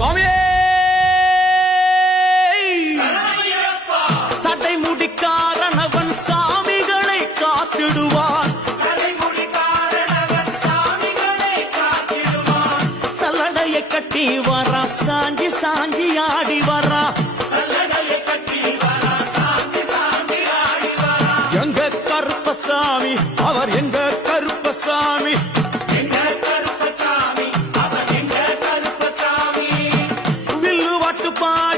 சுவாமியே சட்டை முடிக்காரனவன் சாமிகளை காத்திடுவான் சல்லடையை கட்டி வரா சாஞ்சி சாஞ்சி ஆடி வரா எங்க கருப்பசாமி அவர் எங்க पार